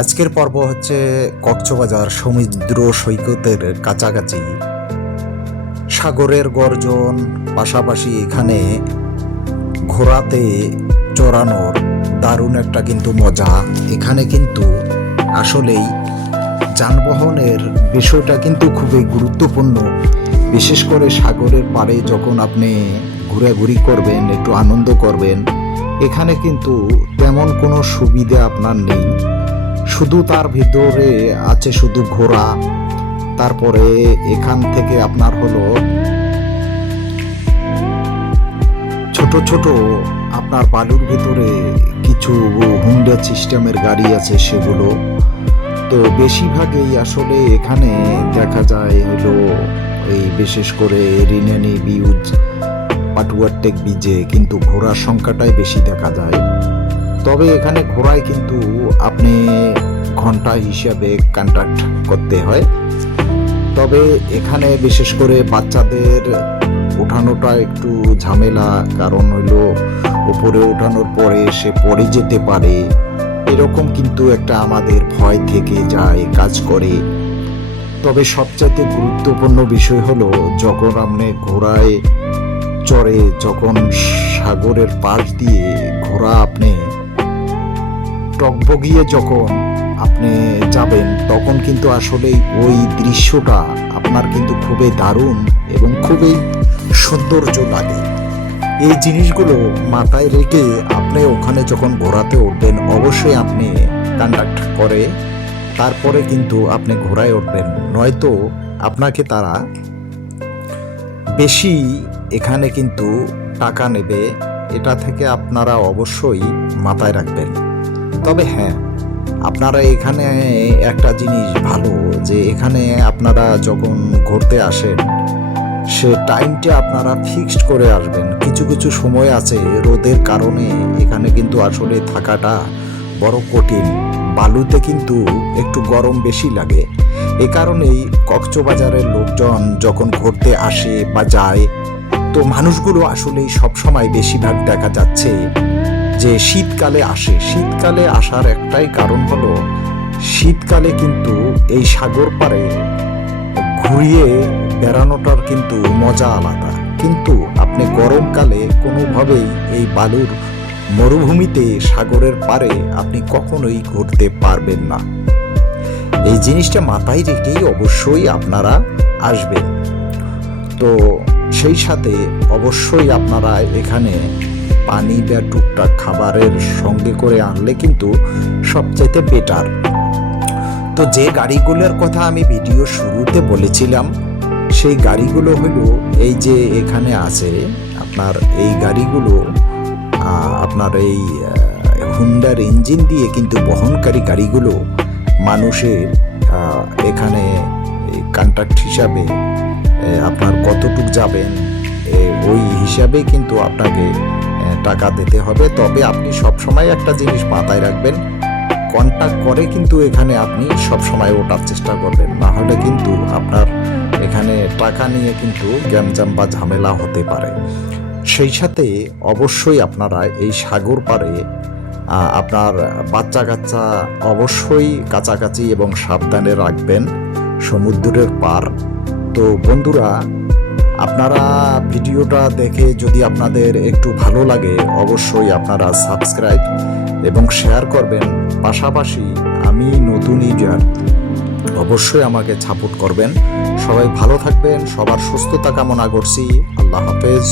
আজকের পর্ব হচ্ছে কক্সবাজার সমুদ্র সৈকতের কাছাকাছি। সাগরের গর্জন, পাশাপাশি এখানে ঘোড়াতে চড়ানোর দারুণ একটা কিন্তু মজা। এখানে কিন্তু আসলেই যানবাহনের বিষয়টা কিন্তু খুবই গুরুত্বপূর্ণ, বিশেষ করে সাগরের পাড়ে যখন আপনি ঘোরাঘুরি করবেন, একটু আনন্দ করবেন। এখানে কিন্তু তেমন কোনো সুবিধা আপনার নেই, শুধু তার ভিতরে আছে শুধু ঘোড়া। তারপরে এখান থেকে আপনার হলো ছোট ছোট আপনার বালুর ভিতরে কিছু হুন্ডা সিস্টেমের গাড়ি আছে, সেগুলো তো বেশিরভাগই আসলে এখানে দেখা যায় হলো এই বিশেষ করে রিনানি বিউজ পাটুয়ারটেক বিজে কিন্তু ঘোড়ার সংখ্যাটাই বেশি দেখা যায়। তবে এখানে ঘোড়ায় কিন্তু আপনি ঘন্টা হিসাবে কন্ট্রাক্ট করতে হয়। তবে এখানে বিশেষ করে বাচ্চাদের ওঠানোটা একটু ঝামেলা, কারণ হইলো উপরে ওঠানোর পরে সে পড়ে যেতে পারে, এরকম কিন্তু একটা আমাদের ভয় থেকে যায়, কাজ করে। তবে সবচাইতে গুরুত্বপূর্ণ বিষয় হলো যখন আপনি ঘোড়ায় চড়ে যখন সাগরের পাশ দিয়ে ঘোড়া আপনি টকবগিয়ে যখন আপনি যাবেন, তখন কিন্তু আসলেই ওই দৃশ্যটা আপনার কিন্তু খুবই দারুণ এবং খুবই সৌন্দর্য লাগে। এই জিনিসগুলো মাথায় রেখে আপনি ওখানে যখন ঘোড়াতে উঠবেন, অবশ্যই আপনি কন্ডাক্ট করে তারপরে কিন্তু আপনি ঘোড়ায় উঠবেন, নয়তো আপনাকে তারা বেশি এখানে কিন্তু টাকা নেবে। এটা থেকে আপনারা অবশ্যই মাথায় রাখবেন। তবে হ্যাঁ, আপনারা এখানে একটা জিনিস ভালো যে এখানে আপনারা যখন ঘুরতে আসেন, সে টাইমটা আপনারা ফিক্সড করে আসবেন। কিছু কিছু সময় আছে রোদের কারণে এখানে কিন্তু আসলে থাকাটা বড় কঠিন, বালুতে কিন্তু একটু গরম বেশি লাগে। এ কারণেই কক্সবাজারের লোকজন যখন ঘুরতে আসে বা যায়, তো মানুষগুলো আসলেই সবসময় বেশিরভাগ দেখা যাচ্ছে যে শীতকালে আসে। শীতকালে আসার একটাই কারণ হলো শীতকালে কিন্তু এই সাগর পাড়ে ঘুরিয়ে বেড়ানোটার কিন্তু মজা আলাদা, কিন্তু আপনি গরমকালে কোনোভাবেই এই বালুর মরুভূমিতে সাগরের পাড়ে আপনি কখনোই ঘুরতে পারবেন না। এই জিনিসটা মাথায় রেখেই অবশ্যই আপনারা আসবেন। তো সেই সাথে অবশ্যই আপনারা এখানে পানি বা টুকটাক খাবারের সঙ্গে করে আনলে কিন্তু সবচাইতে বেটার। তো যে গাড়িগুলোর কথা আমি ভিডিও শুরুতে বলেছিলাম, সেই গাড়িগুলো হলো এই যে এখানে আছে আপনার এই গাড়িগুলো, আপনার এই হুন্ডার ইঞ্জিন দিয়ে কিন্তু বহনকারী গাড়িগুলো মানুষের এখানে কন্ট্রাক্ট হিসাবে আপনার কতটুক যাবেন ওই হিসাবে কিন্তু আপনাকে টাকা দিতে হবে। তবে আপনি সবসময় একটা জিনিস মাথায় রাখবেন, কন্ট্যাক্ট করে কিন্তু এখানে আপনি সবসময় ওঠার চেষ্টা করবেন, না হলে কিন্তু আপনার এখানে টাকা নিয়ে কিন্তু গ্যামজাম বা ঝামেলা হতে পারে। সেই সাথে অবশ্যই আপনারা এই সাগর পাড়ে আপনার বাচ্চা কাচ্চা অবশ্যই কাছাকাছি এবং সাবধানে রাখবেন, সমুদ্রের পার। তো বন্ধুরা, আপনারা ভিডিওটা দেখে যদি আপনাদের একটু ভালো লাগে, অবশ্যই আপনারা সাবস্ক্রাইব এবং শেয়ার করবেন। পাশাপাশি আমি নতুন ইউজার, অবশ্যই আমাকে সাপোর্ট করবেন। সবাই ভালো থাকবেন, সবার সুস্থতা কামনা করছি। আল্লাহ হাফেজ।